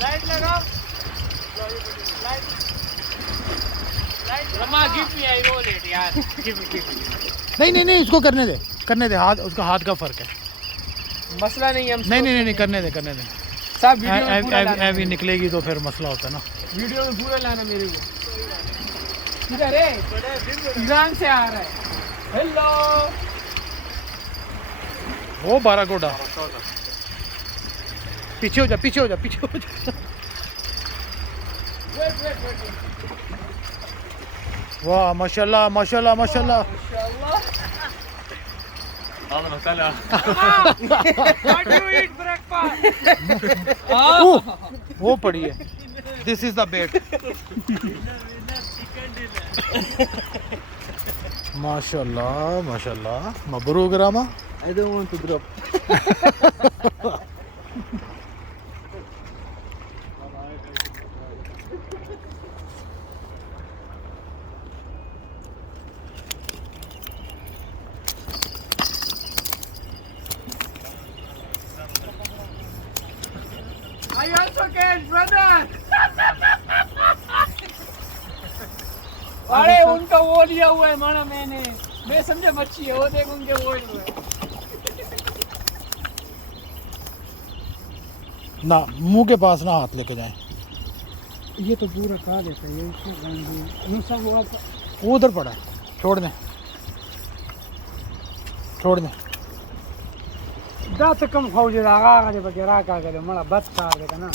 Light लगाओ, light Rama gift भी आई वो लेट यार, गिफ्ट नहीं नहीं नहीं, इसको करने दे हाथ, उसका हाथ का फर्क है। मसला नहीं है हम नहीं नहीं नहीं, करने दे सब वीडियो में पूरा लाना, ऐवी निकलेगी तो फिर मसला होता है ना। वीडियो में पूरा लाना मेरे को। किधर है? ईरान से आ रहा है। हेलो वो बाराकोटा, पीछे हो जा, पीछे हो जा, पीछे हो जा। वेट वाह माशाल्लाह माशाल्लाह माशाल्लाह। What do you eat breakfast? वो पड़ी है, दिस इज द बेट। माशाल्लाह माशाल्लाह, Mabrook Rama. I don't want to drop. I also can, brother. अरे उनका वो लिया हुआ है माना मैंने, मैं समझा मच्छी है, वो देख उनके वो हुआ है। ना मुंह के पास ना हाथ लेके जाएं। ये तो पूरा खा लेता है, ये सब हुआ वो उधर पड़ा है, छोड़ दें, छोड़ दें। दांत कम खाओ, जरा आगा आगा जब के राका करे मड़ा बस खा देगा ना।